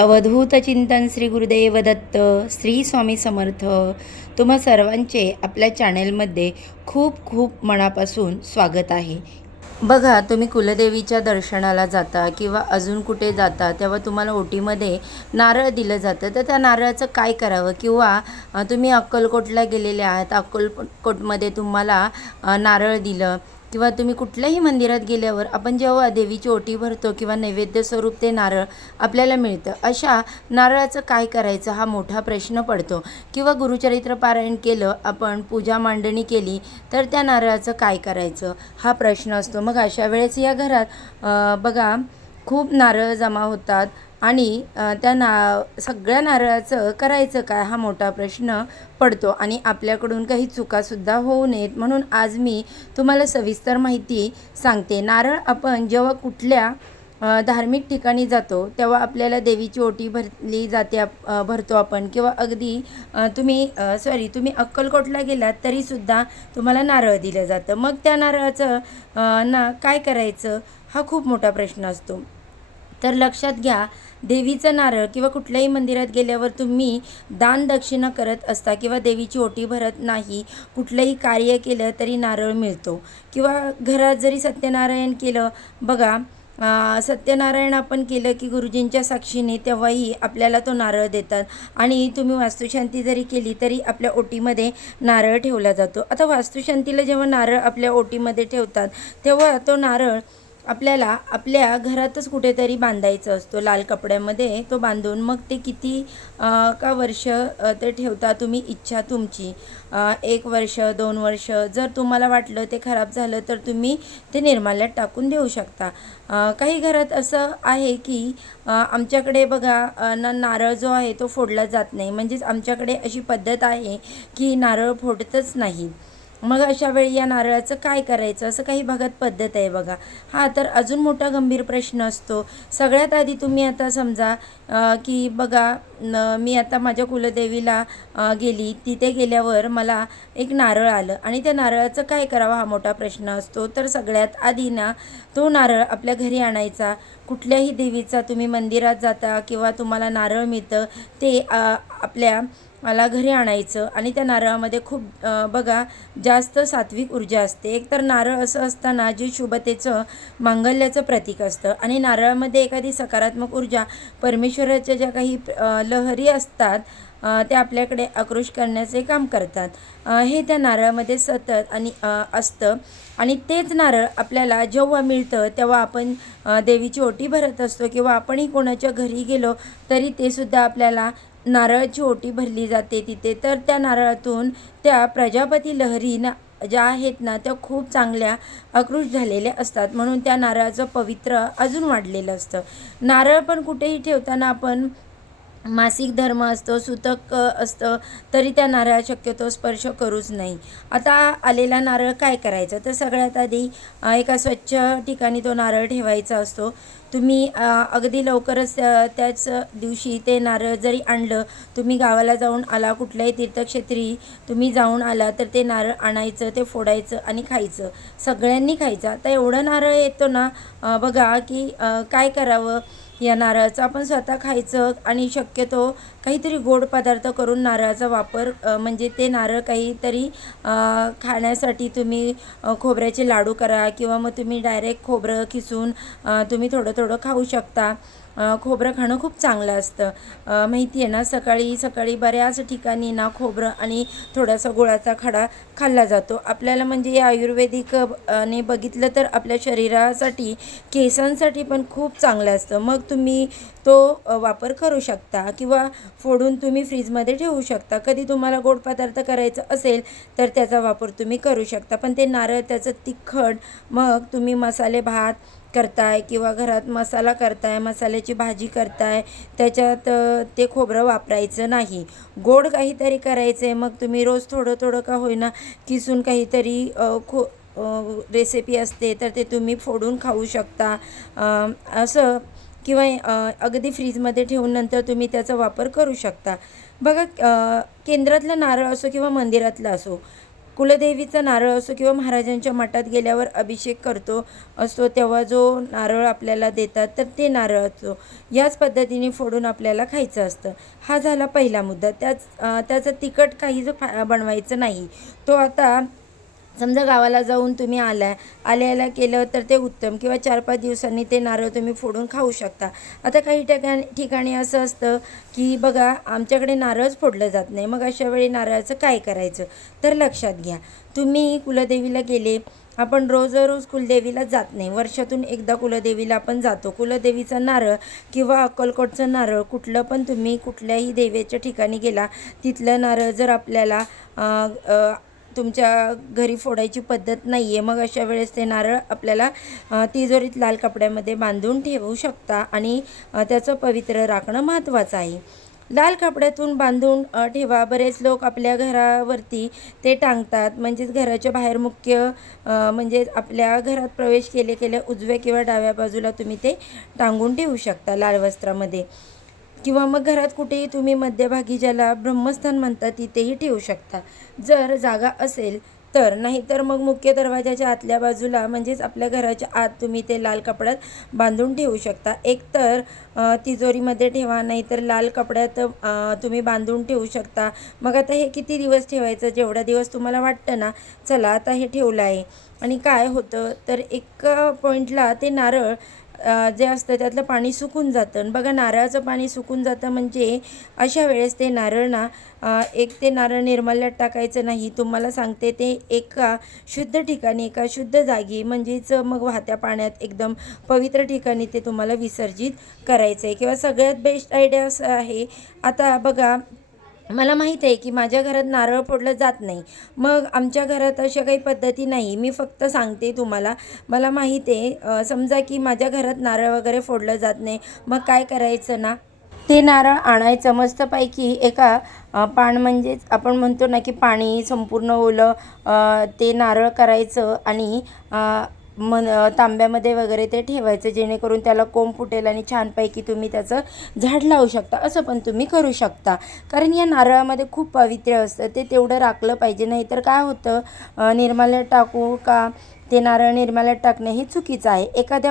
अवधूत चिंतन श्री गुरुदेव दत्त श्री स्वामी समर्थ. तुम्हा सर्वांचे आपल्या चॅनेलमध्ये खूप खूप मनापासून स्वागत आहे. बघा, तुम्ही कुलदेवीच्या दर्शनाला जाता किंवा अजून कुठे जाता तेव्हा तुम्हाला ओटीमध्ये नारळ दिलं जातं. तर त्या नारळाचं काय करावं, किंवा तुम्ही अक्कलकोटला गेलेले आहात, अक्कलकोटमध्ये तुम्हाला नारळ दिलं, किंवा तुम्ही कुठल्याही मंदिरात गेल्यावर आपण जेव्हा देवीची ओटी भरतो किंवा नैवेद्य स्वरूप ते नारळ आपल्याला मिळतं, अशा नारळाचं काय करायचं हा मोठा प्रश्न पडतो. किंवा गुरुचरित्र पारायण केलं, आपण पूजा मांडणी केली, तर त्या नारळाचं काय करायचं हा प्रश्न असतो. मग अशा वेळेस या घरात बघा, खूप नारळ जमा होतात आणि त्या सगळ्या नारळाचं करायचं काय हा मोठा प्रश्न पडतो आणि आपल्याकडून काही चुकासुद्धा होऊ नयेत म्हणून आज मी तुम्हाला सविस्तर माहिती सांगते. नारळ आपण जेव्हा कुठल्या धार्मिक ठिकाणी जातो तेव्हा आपल्याला देवीची ओटी भरली जाते, भरतो आपण, किंवा अगदी तुम्ही अक्कलकोटला गेलात तरीसुद्धा तुम्हाला नारळ दिलं जातं. मग त्या नारळाचं काय करायचं हा खूप मोठा प्रश्न असतो. तर लक्षात घ्या, देवीचं नारळ किंवा कुठल्याही मंदिरात गेल्यावर तुम्ही दान दक्षिणा करत असता किंवा देवीची ओटी भरत नाही, कुठलंही कार्य केलं तरी नारळ मिळतो. किंवा घरात जरी सत्यनारायण केलं, बघा, सत्यनारायण आपण केलं की गुरुजींच्या साक्षीने तेव्हाही आपल्याला तो नारळ देतात. आणि तुम्ही वास्तुशांती जरी केली तरी आपल्या ओटीमध्ये नारळ ठेवला जातो. आता वास्तुशांतीला जेव्हा नारळ आपल्या ओटीमध्ये ठेवतात तेव्हा तो नारळ आपल्याला आपल्या घरातच कुठेतरी बांधायचा असतो, लाल कपड्यामध्ये तो बांधून. मग ते किती का वर्ष ते ठेवता तुम्ही, इच्छा तुमची. 1 वर्ष 2 वर्ष, जर तुम्हाला वाटलं ते खराब झालं तर तुम्ही ते निर्माल्यात टाकून देऊ शकता. काही घरात असं आहे की आमच्याकडे बघा नारळ जो आहे तो फोडला जात नाही, म्हणजेच आमच्याकडे अशी पद्धत आहे की नारळ फोडतच नाही. मग अशा वेळी या नारळाचं काय करायचं, असं काही भागात पद्धत आहे बघा. हा तर अजून मोठा गंभीर प्रश्न असतो. सगळ्यात आधी तुम्ही आता समजा की बघा, मी आता माझ्या कुलदेवीला गेली, तिथे गेल्यावर मला एक नारळ आलं आणि त्या नारळाचं काय करावं हा मोठा प्रश्न असतो. तर सगळ्यात आधी ना, तो नारळ आपल्या घरी आणायचा. कुठल्याही देवीचा तुम्ही मंदिरात जाता किंवा तुम्हाला नारळ मिळतं ते आपल्या मला घरी आणायचं आणि त्या नारळामध्ये खूप बघा जास्त सात्विक ऊर्जा असते. एकतर नारळ असं असताना जे शुभतेचं, मांगल्याचं प्रतीक असतं आणि नारळामध्ये एखादी सकारात्मक ऊर्जा, परमेश्वराच्या ज्या काही लहरी असतात ते आपल्याकडे आकृष्ट करण्याचे काम करतात. हे त्या नारळामध्ये सतत आणि असतं. आणि तेच नारळ आपल्याला जेव्हा मिळतं तेव्हा आपण देवीची ओटी भरत असतो किंवा आपणही कोणाच्या घरी गेलो तरी ते सुद्धा आपल्याला नारळाची ओटी भरली जाते तिथे. तर त्या नारळातून त्या प्रजापती लहरी ना ज्या आहेत ना, त्या खूप चांगल्या आकृष्ट झालेल्या असतात, म्हणून त्या नारळाचं पवित्र अजून वाढलेलं असतं. नारळ पण कुठेही ठेवताना आपण मासिक धर्म असतो, सुतक असतं, तरी त्या नारळात शक्यतो स्पर्श करूच नाही. आता आलेला नारळ काय करायचं, तर सगळ्यात आधी एका स्वच्छ ठिकाणी तो नारळ ठेवायचा असतो. तुम्ही अगदी लवकरच त्याच दिवशी ते नारळ जरी आणलं, तुम्ही गावाला जाऊन आला, कुठल्याही तीर्थक्षेत्री तुम्ही जाऊन आला, तर ते नारळ आणायचं, ते फोडायचं आणि खायचं, सगळ्यांनी खायचं. आता एवढं नारळ येतो ना, बघा की काय करावं या नारळाचं, आपण स्वतः खायचं आणि शक्यतो काहीतरी गोड पदार्थ करून नारळाचा वापर, म्हणजे ते नारळ काहीतरी खाण्यासाठी तुम्ही खोबऱ्याचे लाडू करा किंवा मग तुम्ही डायरेक्ट खोबरं खिसून तुम्ही थोडं थोडं खाऊ शकता. खोबरं खाणं खूप चांगलं असतं. माहिती आहे ना, सकाळी सकाळी बऱ्याच ठिकाणी ना खोबरं आणि थोडासा गुळाचा खडा खाल्ला जातो. आपल्याला म्हणजे या आयुर्वेदिक ने बघितलं तर आपल्या शरीरासाठी, केसांसाठी पण खूप चांगलं असतं. मग तुम्ही तो वापर करू शकता किंवा फोडून तुम्ही फ्रीजमध्ये ठेवू शकता. कधी तुम्हाला गोड पदार्थ करायचं असेल तर त्याचा वापर तुम्ही करू शकता. पण ते नारळ त्याचं तिखट, मग तुम्ही मसाले भात करताय किंवा घरात मसाला करताय, मसाल्याची भाजी करताय, त्याच्यात ते खोबरं वापरायचं नाही. गोड काहीतरी करायचं आहे, मग तुम्ही रोज थोडं थोडं का होईना किसून काहीतरी रेसिपी असते तर ते तुम्ही फोडून खाऊ शकता असं. किंवा अगदी फ्रीजमध्ये ठेवून नंतर तुम्ही त्याचा वापर करू शकता. बघा, केंद्रातलं नारळ असो किंवा मंदिरातलं असो, कुलदेवीचा नारळ असो किंवा महाराजांच्या मठात गेल्यावर अभिषेक करतो असतो तेव्हा जो नारळ आपल्याला देतात तर ते नारळ असतो याच पद्धतीने फोडून आपल्याला खायचं असतं. हा झाला पहिला मुद्दा. त्याचं तिखट काही बनवायचं नाही. तो आता समजा गावाला जाऊन तुम्ही आल्या केलं तर ते उत्तम, किंवा 4-5 दिवसांनी ते नारळ तुम्ही फोडून खाऊ शकता. आता काही ठिकाणी असं असतं की बघा आमच्याकडे नारळच फोडलं जात नाही, मग अशा वेळी नारळाचं काय करायचं? तर लक्षात घ्या, तुम्ही कुलदेवीला गेले, आपण रोज कुलदेवीला जात नाही, वर्षातून एकदा कुलदेवीला आपण जातो. कुलदेवीचा नारळ किंवा अक्कलकोटचं नारळ कुठलं पण तुम्ही कुठल्याही देवीच्या ठिकाणी गेला तिथलं नारळ जर आपल्याला तुमच्या घरी फोडायची पद्धत नाही आहे, मग अशा वेळेस ते नारळ आपल्याला तिजोरीत लाल कपड्यामध्ये बांधून ठेवू शकता आणि त्याचं पवित्र राखणं महत्त्वाचं आहे. लाल कपड्यातून बांधून ठेवा. बरेच लोक आपल्या घरावरती ते टांगतात, म्हणजेच घराच्या बाहेर मुख्य म्हणजे आपल्या घरात प्रवेश केल्या उजव्या किंवा डाव्या बाजूला तुम्ही ते टांगून ठेवू शकता लाल वस्त्रामध्ये, किंवा मग घरात कुठेही तुम्ही मध्यभागी ज्याला ब्रह्मस्थान म्हणतात तिथेही ठेवू शकता जर जागा असेल तर. नाहीतर मग मुख्य दरवाजाच्या आतल्या बाजूला म्हणजेच आपल्या घराच्या आत तुम्ही ते लाल कपड्यात बांधून ठेवू शकता. एकतर तिजोरीमध्ये ठेवा, नाहीतर लाल कपड्यात तुम्ही बांधून ठेवू शकता. मग आता हे किती दिवस ठेवायचं? जेवढा दिवस तुम्हाला वाटतं ना, चला आता हे ठेवलं आहे. आणि काय होतं तर एका पॉईंटला ते नारळ जे असतं त्यातलं पाणी सुकून जातं. बघा नारळाचं पाणी सुकून जातं म्हणजे अशा वेळेस ते नारळ ना ते नारळ निर्माल्यात टाकायचं नाही. तुम्हाला सांगते ते एका शुद्ध ठिकाणी, एका शुद्ध जागी, म्हणजेच मग वाहत्या पाण्यात एकदम पवित्र ठिकाणी ते तुम्हाला विसर्जित करायचं आहे. किंवा सगळ्यात बेस्ट आयडिया असं आहे, आता बघा मला माहीत आहे की माझ्या घरात नारळ फोडलं जात नाही, मग आमच्या घरात अशा काही पद्धती नाही, मी फक्त सांगते तुम्हाला. मला माहीत आहे, समजा की माझ्या घरात नारळ वगैरे फोडलं जात नाही, मग काय करायचं ना, ते नारळ आणायचं मस्तपैकी एका म्हणजेच आपण म्हणतो ना की पाणी संपूर्ण ओलं ते नारळ करायचं आणि तांब्यामध्ये वगैरे ते ठेवायचं, जेणेकरून त्याला कोंब फुटेल आणि छानपैकी तुम्ही त्याचं झाड लावू शकता. असं पण तुम्ही करू शकता, कारण या नारळामध्ये खूप पावित्र्य असतं, ते तेवढं राखलं पाहिजे. नाहीतर काय होतं, निर्माल्यात टाकू का ते नारळ निर्माल्यात टाकणं हे चुकीचं आहे. एखाद्या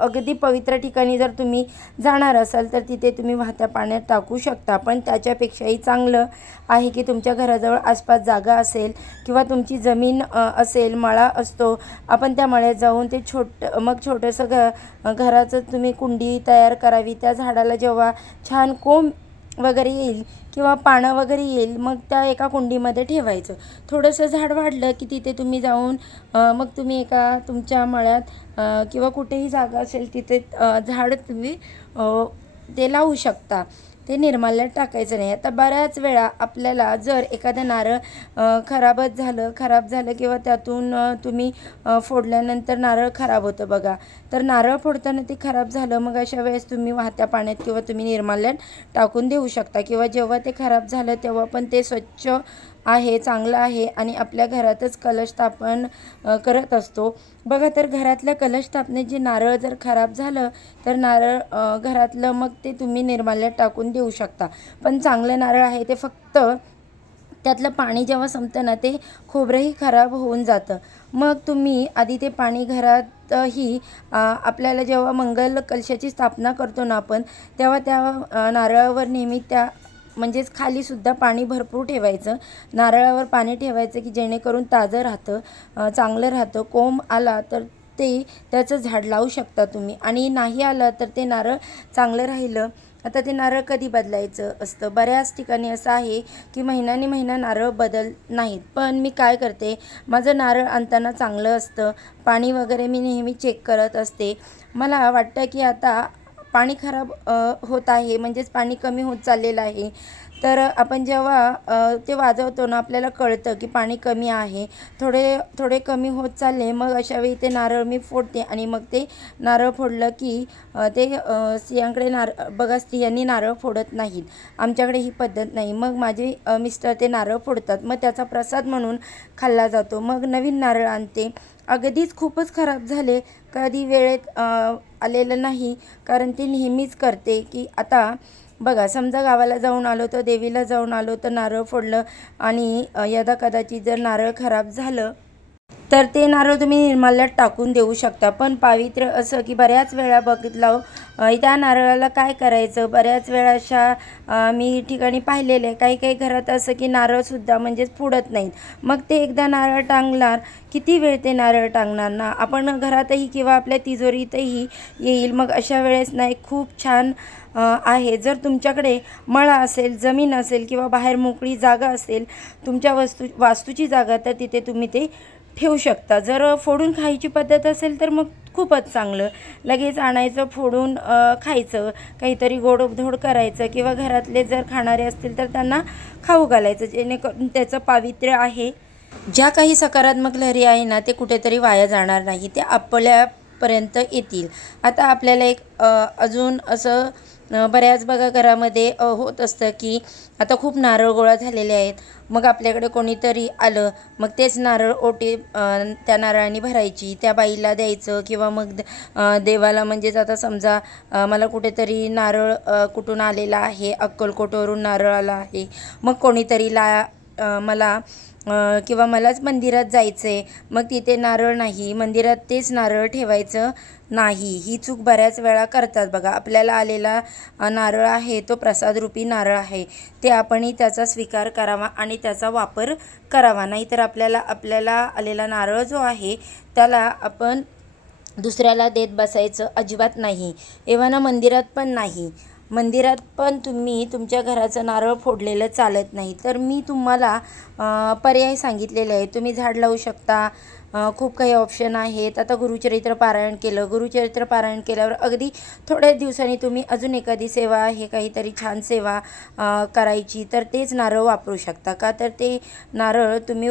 अगदी पवित्र ठिकाणी जर तुम्ही जाणार असाल तर तिथे तुम्ही वाहत्या पाण्यात टाकू शकता. पण त्याच्यापेक्षाही चांगलं आहे की तुमच्या घराजवळ आसपास जागा असेल किंवा तुमची जमीन असेल, मळा असतो, आपण त्या मळ्यात जाऊन ते छोटंसं घराचं तुम्ही कुंडी तयार करावी. त्या झाडाला जेव्हा छान कोंब वगैरे येईल किंवा पानं वगैरे येईल, मग त्या एका कुंडीमध्ये ठेवायचं. थोडंसं झाड वाढलं की तिथे तुम्ही जाऊन मग तुम्ही एका तुमच्या मळ्यात किंवा कुठेही जागा असेल तिथे झाड तुम्ही ते लावू शकता. ते निर्माल्यात टाकायचं नाही. आता बऱ्याच वेळा आपल्याला जर एखादं नारळ खराब झालं किंवा त्यातून तुम्ही फोडल्यानंतर नारळ खराब होतं बघा, तर नारळ फोडताना ते खराब झालं, मग अशा वेळेस तुम्ही वाहत्या पाण्यात किंवा तुम्ही निर्माल्यात टाकून देऊ शकता. किंवा जेव्हा ते खराब झालं तेव्हा पण ते स्वच्छ आहे, चांगलं आहे आणि आपल्या घरातच कलश स्थापन करत असतो बघा. तर घरातल्या कलश स्थापनेत जे नारळ जर खराब झालं तर नारळ घरातलं मग ते तुम्ही निर्माल्यात टाकून देऊ शकता. पण चांगलं नारळ आहे ते फक्त त्यातलं पाणी जेव्हा संपतं ना, ते खोबरंही खराब होऊन जातं. मग तुम्ही आधी ते पाणी घरातही आपल्याला जेव्हा मंगल कलशाची स्थापना करतो ना आपण, तेव्हा त्या नारळावर नेहमी म्हणजेच खालीसुद्धा पाणी भरपूर ठेवायचं, नारळावर पाणी ठेवायचं की जेणेकरून ताजं राहतं, चांगलं राहतं. कोंब आला तर त्याचं झाड लावू शकता तुम्ही, आणि नाही आलं तर ते नारळ चांगलं राहिलं. आता ते नारळ कधी बदलायचं असतं? बऱ्याच ठिकाणी असं आहे की महिना नारळ बदल नाहीत. पण मी काय करते, माझं नारळ आणताना चांगलं असतं, पाणी वगैरे मी नेहमी चेक करत असते. मला वाटतं की आता पाणी खराब होत आहे, म्हणजेच पाणी कमी होत चाललेलं आहे, तर आपण जेव्हा ते वाजवतो ना आपल्याला कळतं की पाणी कमी आहे, थोडे कमी होत चालले. मग अशावेळी ते नारळ मी फोडते आणि मग ते नारळ फोडलं की ते स्त्रियांकडे बघा स्त्रियांनी नारळ फोडत नाहीत, आमच्याकडे ही पद्धत नाही. मग माझे मिस्टर ते नारळ फोडतात, मग त्याचा प्रसाद म्हणून खाल्ला जातो. मग नवीन नारळ आणते अगदीच खूपच खराब झाले, कधी वेळेत आलेलं नाही. कारण ती नेहमीच करते की आता बघा, समजा गावाला जाऊन आलो तर देवीला जाऊन आलो तर नारळ फोडलं आणि यदा कदाचित जर नारळ खराब झालं तर ते नारळ तुम्ही निर्माल्यात टाकून देऊ शकता. पण पावित्र्य असं की बऱ्याच वेळा बघितलं त्या नारळाला काय करायचं, बऱ्याच वेळा अशा मी ठिकाणी पाहिलेलं आहे. काही काही घरात असं की नारळसुद्धा म्हणजेच फोडत नाहीत. मग ते एकदा नारळ टांगणार, किती वेळ ते नारळ टांगणार ना. आपण घरातही किंवा आपल्या तिजोरीतही येईल. मग अशा वेळेस ना एक खूप छान आहे, जर तुमच्याकडे मळा असेल, जमीन असेल किंवा बाहेर मोकळी जागा असेल तुमच्या वास्तूची जागा, तर तिथे तुम्ही ते ठेवू शकता. जर फोडून खायची पद्धत असेल तर मग खूपच चांगलं. लगेच आणायचं, फोडून खायचं, काहीतरी गोडधोड करायचं किंवा घरातले जर खाणारे असतील तर त्यांना खाऊ घालायचं, जेणेकरून त्याचं पावित्र्य आहे, ज्या काही सकारात्मक लहरी आहे ना ते कुठेतरी वाया जाणार नाही, ते आपल्यापर्यंत येतील. आता आपल्याला एक अजून असं बऱ्याच बघा घरामध्ये होत असतं की आता खूप नारळ गोळा झालेले आहेत. मग आपल्याकडे कोणीतरी आलं, मग तेच नारळ ओटी त्या नारळाने भरायची, त्या बाईला द्यायचं किंवा मग देवाला. म्हणजेच आता समजा मला कुठेतरी नारळ कुठून आलेला आहे, अक्कलकोटवरून नारळ आला आहे, मग कोणीतरी मला किंवा मलाच मंदिरात जायचं आहे, मग तिथे नारळ नाही, मंदिरात तेच नारळ ठेवायचं नाही. ही चूक बऱ्याच वेळा करतात बघा. आपल्याला आलेला नारळ आहे तो प्रसादरूपी नारळ आहे, ते आपणही त्याचा स्वीकार करावा आणि त्याचा वापर करावा. नाहीतर आपल्याला आलेला नारळ जो आहे त्याला आपण दुसऱ्याला देत बसायचं अजिबात नाही. एव्हाना मंदिरात पण नाही. मंदिरात पण तुम्ही तुमच्या घराचं नारळ फोडलेलं चालत नाही. तर मी तुम्हाला पर्याय सांगितलेले आहे. तुम्ही झाड लावू शकता, खूप काही ऑप्शन आहेत. आता गुरुचरित्र पारायण केलं, गुरुचरित्र पारायण केल्यावर अगदी थोड्याच दिवसांनी तुम्ही अजून एखादी सेवा आहे, काहीतरी छान सेवा करायची, तर तेच नारळ वापरू शकता. का तर ते नारळ तुम्ही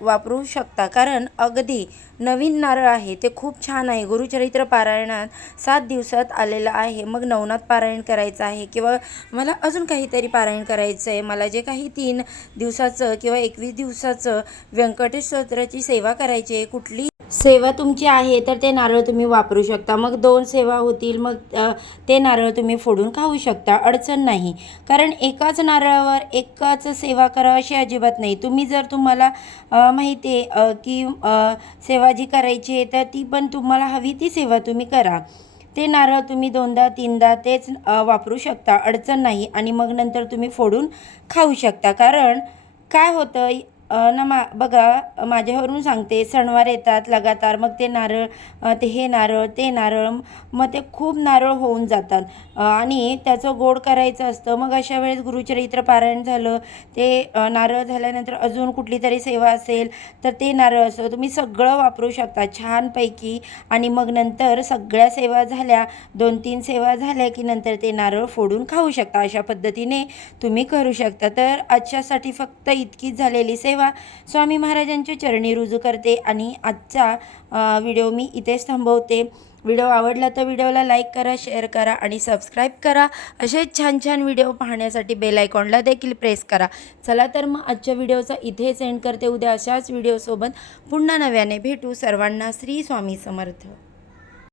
वापरू शकता, कारण अगदी नवीन नारळ आहे, ते खूप छान आहे. गुरुचरित्र पारायणात 7 दिवसात आलेलं आहे. मग नवनाथ पारायण करायचं आहे किंवा मला अजून काहीतरी पारायण करायचं आहे, मला जे काही 3 दिवसाचं किंवा 21 दिवसाचं व्यंकटेश स्तोत्राची सेवा करायची आहे, कुठली सेवा तुमची आहे, तर ते नारळ तुम्ही वापरू शकता. मग 2 सेवा होतील, मग ते नारळ तुम्ही फोडून खाऊ शकता, अडचण नाही. कारण एकाच नारळावर एकाच सेवा करा अशी अजिबात नाही. तुम्ही जर तुम्हाला माहिती आहे की सेवा जी करायची आहे तर ती पण तुम्हाला हवी ती सेवा तुम्ही करा. ते नारळ तुम्ही 2दा 3दा तेच वापरू शकता, अडचण नाही. आणि मग नंतर तुम्ही फोडून खाऊ शकता. कारण काय होतं बघा, माझ्यावरून सांगते, सणवार येतात लगातार, मग ते नारळ हे नारळ ते नारळ, मग ते खूप नारळ होऊन जातात आणि त्याचं गोड करायचं असतं. मग अशा वेळेस गुरुचरित्र पारायण झालं, ते नारळ झाल्यानंतर अजून कुठली तरी सेवा असेल तर ते नारळ असं तुम्ही सगळं वापरू शकता छानपैकी. आणि मग नंतर सगळ्या सेवा झाल्या, 2-3 सेवा झाल्या की नंतर ते नारळ फोडून खाऊ शकता. अशा पद्धतीने तुम्ही करू शकता. तर आजच्यासाठी फक्त इतकीच झालेली सेवा स्वामी महाराजांच्या चरणी रुजू करते आणि आजचा व्हिडिओ मी इथेच थांबवते. व्हिडिओ आवडला तर व्हिडिओला लाईक करा, शेअर करा आणि सबस्क्राईब करा. असेच छान छान व्हिडिओ पाहण्यासाठी बेल आयकॉनला देखील प्रेस करा. चला तर मग आजच्या व्हिडिओचा इथेच एंड करते. उद्या अशाच व्हिडिओसोबत पुन्हा नव्याने भेटू. सर्वांना श्री स्वामी समर्थ.